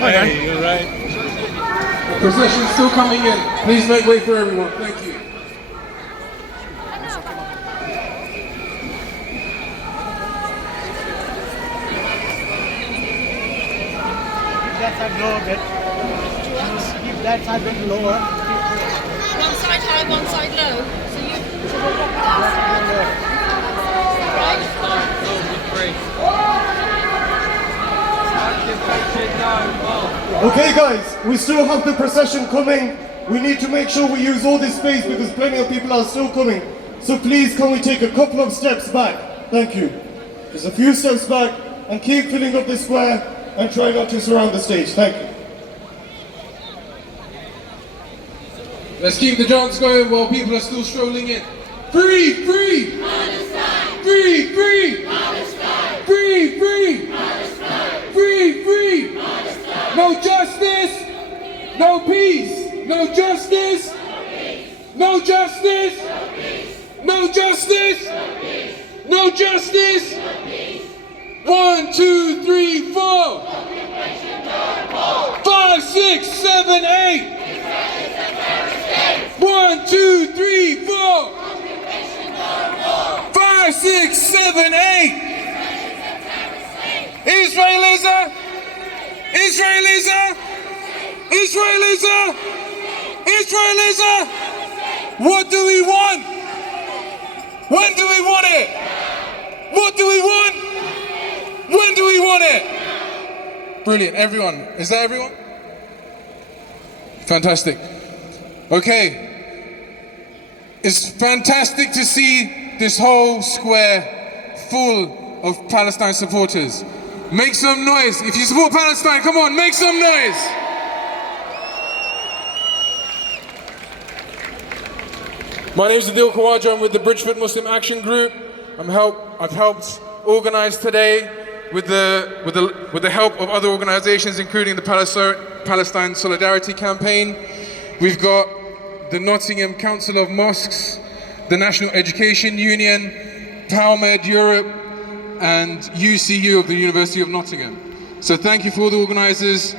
Hey, you're right. The procession's still coming in. Please make way for everyone. Thank you. That side lower a bit. Keep that side a bit lower. One side high, one side low. So you should have got Okay guys, we still have the procession coming. We need to make sure we use all this space because plenty of people are still coming. So please can we take a couple of steps back? Thank you. Just a few steps back and keep filling up the square and try not to surround the stage. Thank you. Let's keep the chants going while people are still strolling in. Free, free! Palestine! Free, free! Palestine! Free, free! Palestine! Free, free! Palestine! No justice! No peace! No justice! No justice! No justice! No justice! 1, 2, 3, 4! 5, 6, 7, 8! 1, 2, 3, 4! 5, 6, 7, 8! Israel is a! Israel is a! Israel is a! Israel is a! What do we want? When do we want it? What do we want? When do we want it? Brilliant, everyone. Is that everyone? Fantastic. Okay. It's fantastic to see this whole square full of Palestine supporters. Make some noise. If you support Palestine, come on, make some noise. My name is Adil Khawaja. I'm with the Bridgeford Muslim Action Group. I've helped organize today with the help of other organizations, including the Palestine Solidarity Campaign. We've got the Nottingham Council of Mosques, the National Education Union, PalMed Europe, and UCU of the University of Nottingham. So thank you for all the organizers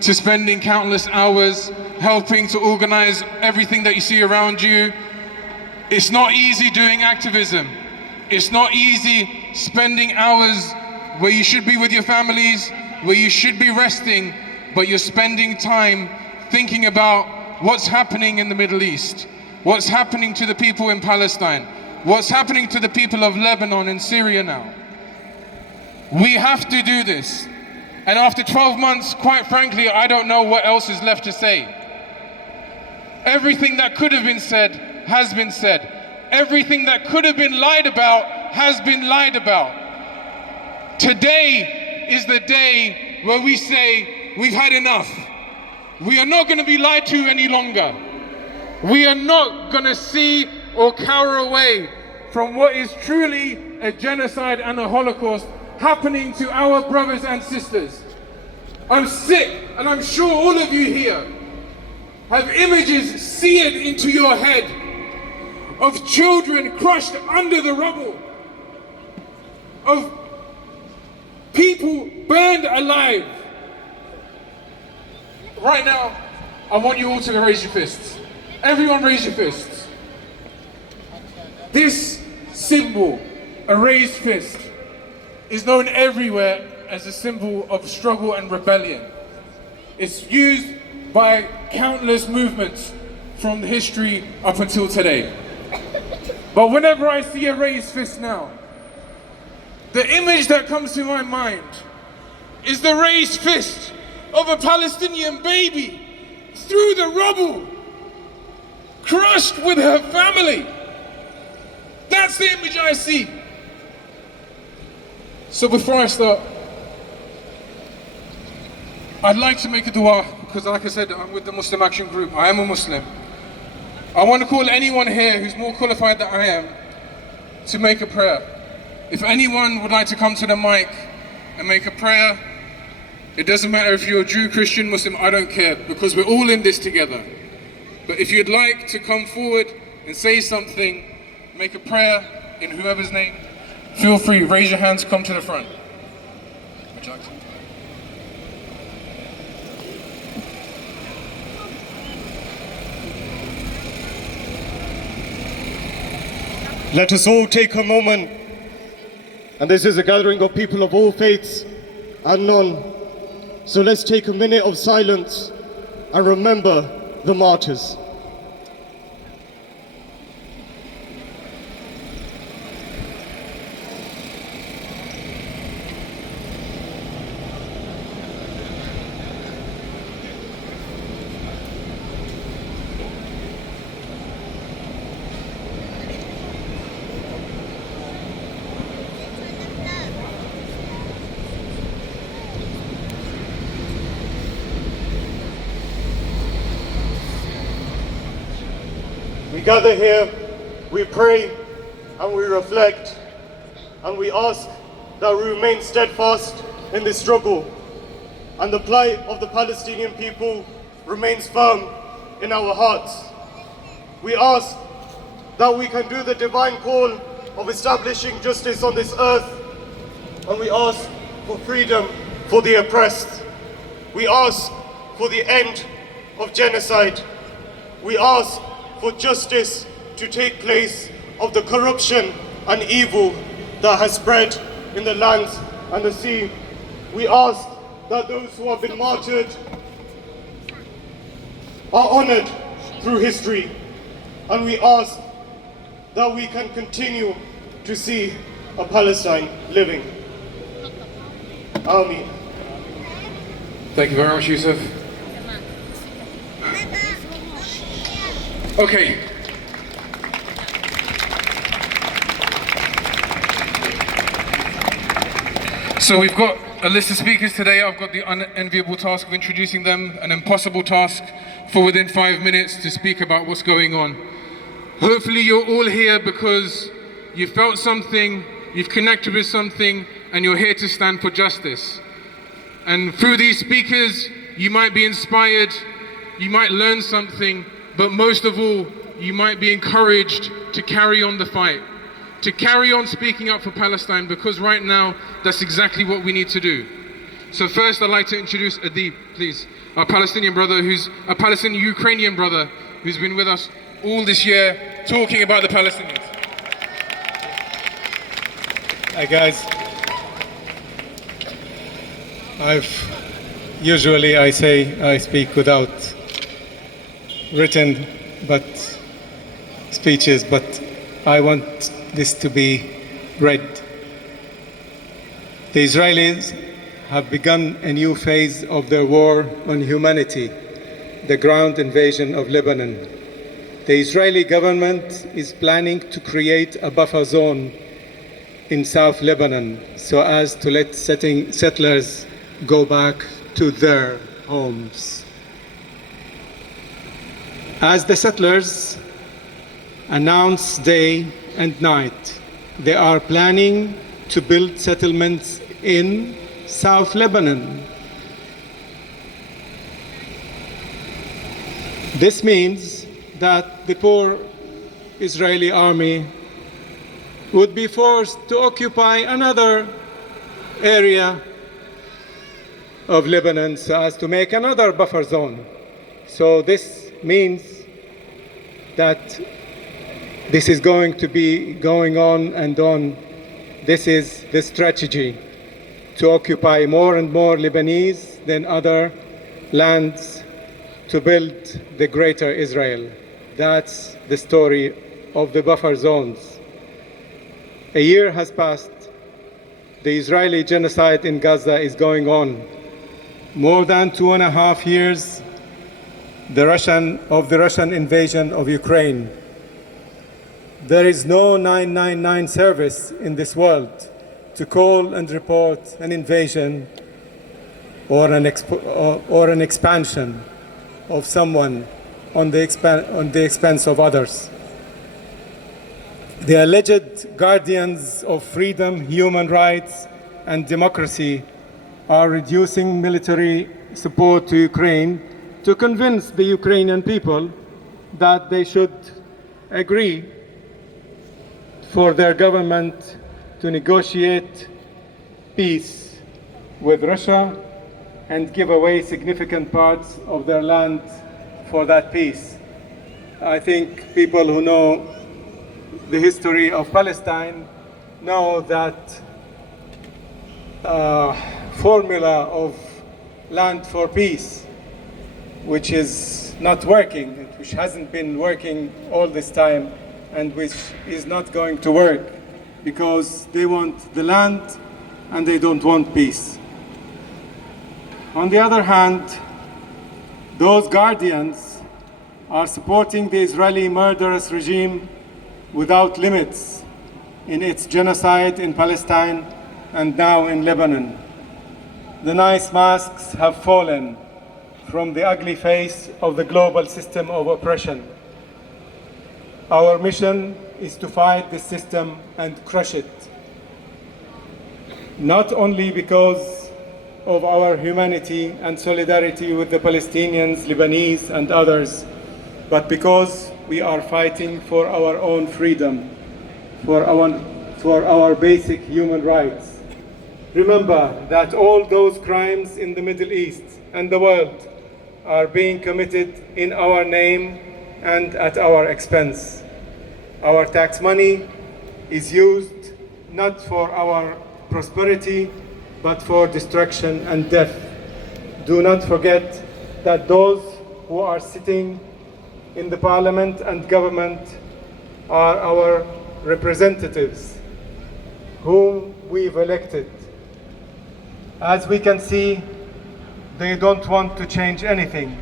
to spending countless hours helping to organize everything that you see around you. It's not easy doing activism. It's not easy spending hours where you should be with your families, where you should be resting, but you're spending time thinking about what's happening in the Middle East, what's happening to the people in Palestine, what's happening to the people of Lebanon and Syria now. We have to do this. And after 12 months, quite frankly, I don't know what else is left to say. Everything that could have been said has been said. Everything that could have been lied about has been lied about. Today is the day where we say we've had enough. We are not going to be lied to any longer. We are not going to see or cower away from what is truly a genocide and a Holocaust happening to our brothers and sisters. I'm sick, and I'm sure all of you here have images seared into your head of children crushed under the rubble, of people burned alive. Right now, I want you all to raise your fists. Everyone raise your fists. This symbol, a raised fist, is known everywhere as a symbol of struggle and rebellion. It's used by countless movements from history up until today. But whenever I see a raised fist now, the image that comes to my mind is the raised fist of a Palestinian baby through the rubble, crushed with her family. That's the image I see. So before I start, I'd like to make a dua, because like I said, I'm with the Muslim Action Group. I am a Muslim. I want to call anyone here who's more qualified than I am to make a prayer. If anyone would like to come to the mic and make a prayer, it doesn't matter if you're a Jew, Christian, Muslim, I don't care, because we're all in this together. But if you'd like to come forward and say something, make a prayer in whoever's name, feel free, raise your hands, come to the front. Would you like to? Let us all take a moment, and this is a gathering of people of all faiths and none. So let's take a minute of silence and remember the martyrs. We gather here, we pray, and we reflect, and we ask that we remain steadfast in this struggle, and the plight of the Palestinian people remains firm in our hearts. We ask that we can do the divine call of establishing justice on this earth, and we ask for freedom for the oppressed. We ask for the end of genocide. We ask for justice to take place of the corruption and evil that has spread in the lands and the sea. We ask that those who have been martyred are honored through history, and we ask that we can continue to see a Palestine living. Amen. Thank you very much, Yusuf. Okay. So we've got a list of speakers today. I've got the unenviable task of introducing them, an impossible task for within 5 minutes to speak about what's going on. Hopefully you're all here because you felt something, you've connected with something, and you're here to stand for justice. And through these speakers, you might be inspired, you might learn something, but most of all, you might be encouraged to carry on the fight, to carry on speaking up for Palestine, because right now, that's exactly what we need to do. So first, I'd like to introduce Adib, please, our Palestinian brother, who's a Palestinian-Ukrainian brother, who's been with us all this year, talking about the Palestinians. Hi guys. Usually I say I speak without written speeches, but I want this to be read. The Israelis have begun a new phase of their war on humanity, the ground invasion of Lebanon. The Israeli government is planning to create a buffer zone in South Lebanon so as to let settlers go back to their homes. As the settlers announce day and night, they are planning to build settlements in South Lebanon. This means that the poor Israeli army would be forced to occupy another area of Lebanon so as to make another buffer zone. So this means that this is going to be going on and on. This is the strategy to occupy more and more Lebanese than other lands to build the greater Israel. That's the story of the buffer zones. A year has passed. The Israeli genocide in Gaza is going on. More than 2.5 years the Russian invasion of Ukraine. There is no 999 service in this world to call and report an invasion or an expansion of someone on the expense of others. The alleged guardians of freedom, human rights, and democracy are reducing military support to Ukraine to convince the Ukrainian people that they should agree for their government to negotiate peace with Russia and give away significant parts of their land for that peace. I think people who know the history of Palestine know that formula of land for peace, which is not working, which hasn't been working all this time, and which is not going to work because they want the land and they don't want peace. On the other hand, those guardians are supporting the Israeli murderous regime without limits in its genocide in Palestine and now in Lebanon. The nice masks have fallen from the ugly face of the global system of oppression. Our mission is to fight this system and crush it, not only because of our humanity and solidarity with the Palestinians, Lebanese, and others, but because we are fighting for our own freedom, for our basic human rights. Remember that all those crimes in the Middle East and the world are being committed in our name and at our expense. Our tax money is used not for our prosperity, but for destruction and death. Do not forget that those who are sitting in the parliament and government are our representatives, whom we've elected. As we can see, they don't want to change anything.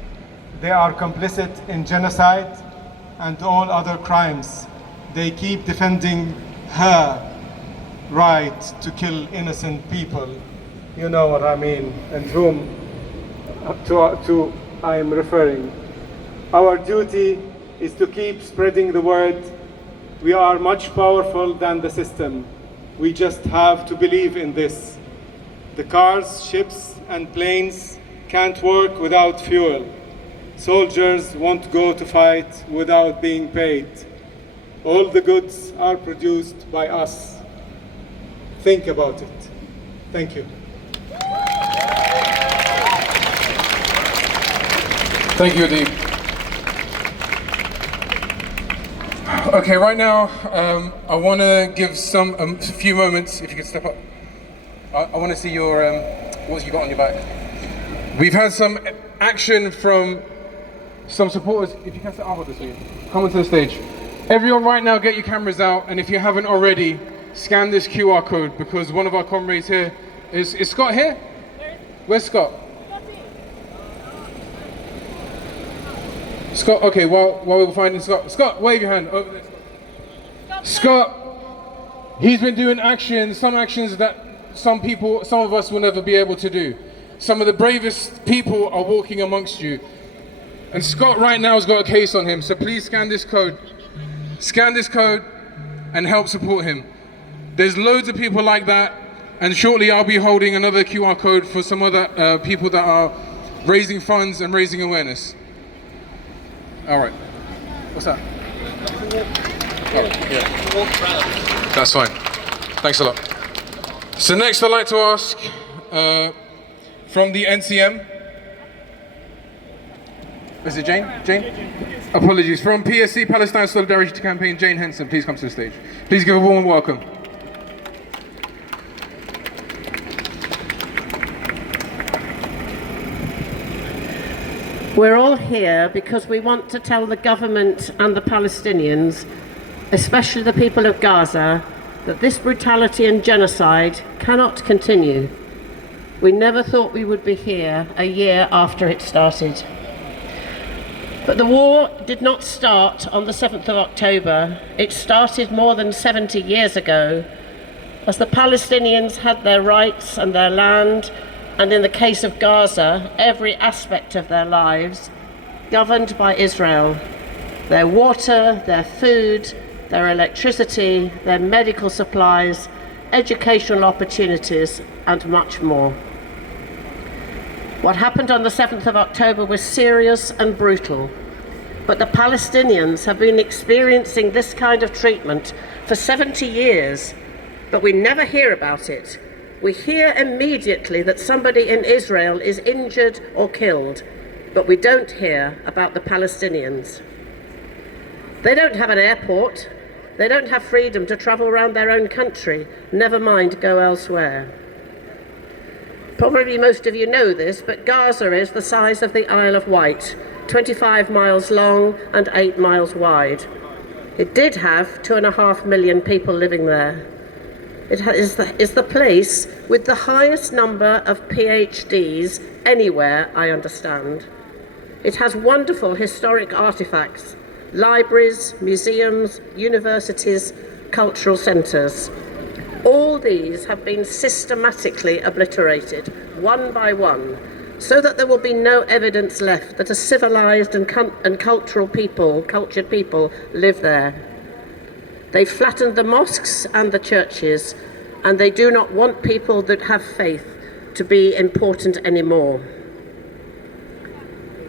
They are complicit in genocide and all other crimes. They keep defending her right to kill innocent people. You know what I mean, and whom I am referring. Our duty is to keep spreading the word. We are much powerful than the system. We just have to believe in this. The cars, ships, and planes can't work without fuel. Soldiers won't go to fight without being paid. All the goods are produced by us. Think about it. Thank you. Thank you, Adib. Okay, right now, I want to give a few moments, if you could step up. I want to see your, what you got on your back. We've had some action from some supporters. If you can step up this way, come onto the stage. Everyone right now get your cameras out, and if you haven't already, scan this QR code, because one of our comrades here, is Scott here? Where's Scott? Scott, okay, while we're finding Scott. Scott, wave your hand over there. Scott, he's been doing some actions that some of us will never be able to do. Some of the bravest people are walking amongst you. And Scott right now has got a case on him, so please scan this code. Scan this code and help support him. There's loads of people like that, and shortly I'll be holding another QR code for some other people that are raising funds and raising awareness. All right. What's that? Oh, yeah. That's fine. Thanks a lot. So next I'd like to ask from the NCM. Is it Jane? Jane? Apologies. From PSC, Palestine Solidarity Campaign, Jane Henson, please come to the stage. Please give a warm welcome. We're all here because we want to tell the government and the Palestinians, especially the people of Gaza, that this brutality and genocide cannot continue. We never thought we would be here a year after it started. But the war did not start on the 7th of October. It started more than 70 years ago as the Palestinians had their rights and their land, and in the case of Gaza, every aspect of their lives, governed by Israel. Their water, their food, their electricity, their medical supplies, educational opportunities, and much more. What happened on the 7th of October was serious and brutal, but the Palestinians have been experiencing this kind of treatment for 70 years, but we never hear about it. We hear immediately that somebody in Israel is injured or killed, but we don't hear about the Palestinians. They don't have an airport. They don't have freedom to travel around their own country, never mind go elsewhere. Probably most of you know this, but Gaza is the size of the Isle of Wight, 25 miles long and 8 miles wide. It did have 2.5 million people living there. It is the place with the highest number of PhDs anywhere, I understand. It has wonderful historic artifacts, libraries, museums, universities, cultural centres. All these have been systematically obliterated, one by one, so that there will be no evidence left that a civilised and cultured people live there. They flattened the mosques and the churches, and they do not want people that have faith to be important anymore.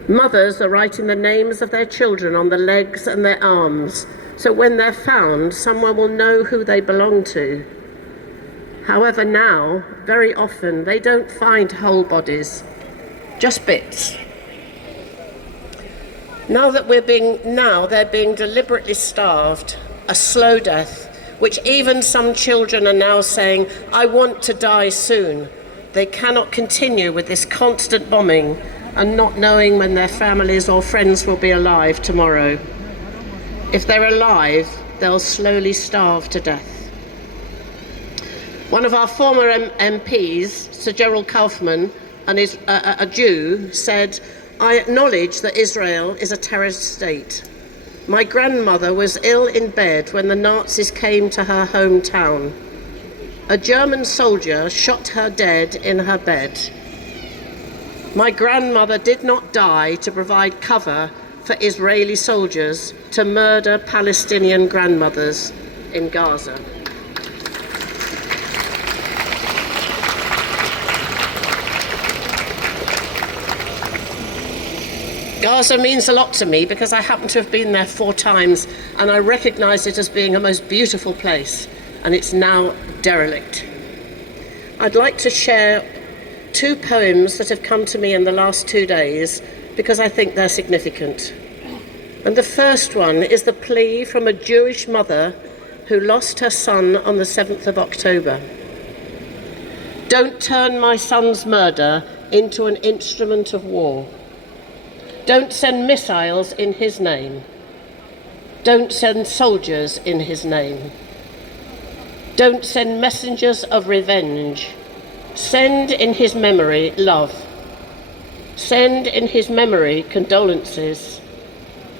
Mothers are writing the names of their children on the legs and their arms, so when they're found, someone will know who they belong to. However, now, very often, they don't find whole bodies, just bits. Now they're being deliberately starved, a slow death, which even some children are now saying, "I want to die soon." They cannot continue with this constant bombing and not knowing when their families or friends will be alive tomorrow. If they're alive, they'll slowly starve to death. One of our former MPs, Sir Gerald Kaufman, and is a Jew, said, "I acknowledge that Israel is a terrorist state. My grandmother was ill in bed when the Nazis came to her hometown. A German soldier shot her dead in her bed. My grandmother did not die to provide cover for Israeli soldiers to murder Palestinian grandmothers in Gaza." Gaza means a lot to me because I happen to have been there 4 times and I recognise it as being a most beautiful place, and it's now derelict. I'd like to share 2 poems that have come to me in the last 2 days because I think they're significant. And the first one is the plea from a Jewish mother who lost her son on the 7th of October. "Don't turn my son's murder into an instrument of war. Don't send missiles in his name. Don't send soldiers in his name. Don't send messengers of revenge. Send in his memory love. Send in his memory condolences.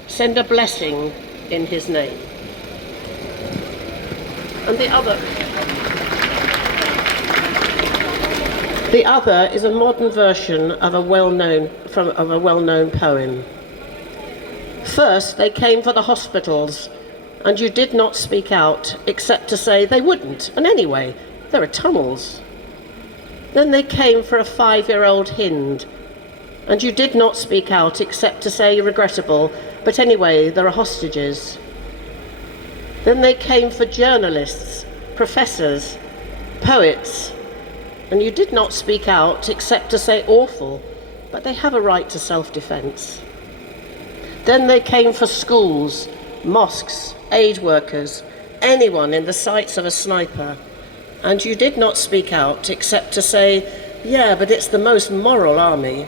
Send a blessing in his name." And the other is a modern version of a well-known poem. "First they came for the hospitals, and you did not speak out except to say they wouldn't, and anyway, there are tunnels. Then they came for a 5-year-old Hind, and you did not speak out except to say regrettable, but anyway, there are hostages. Then they came for journalists, professors, poets, and you did not speak out except to say awful, but they have a right to self-defense. Then they came for schools, mosques, aid workers, anyone in the sights of a sniper, and you did not speak out except to say, yeah, but it's the most moral army.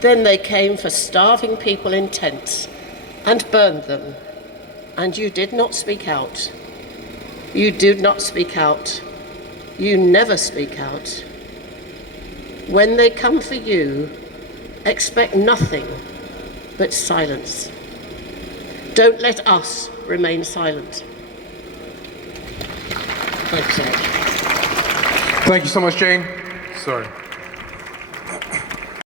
Then they came for starving people in tents and burned them, and you did not speak out. You did not speak out. You never speak out. When they come for you, expect nothing but silence. Don't let us remain silent." Thank you so much. Thank you so much, Jane. Sorry.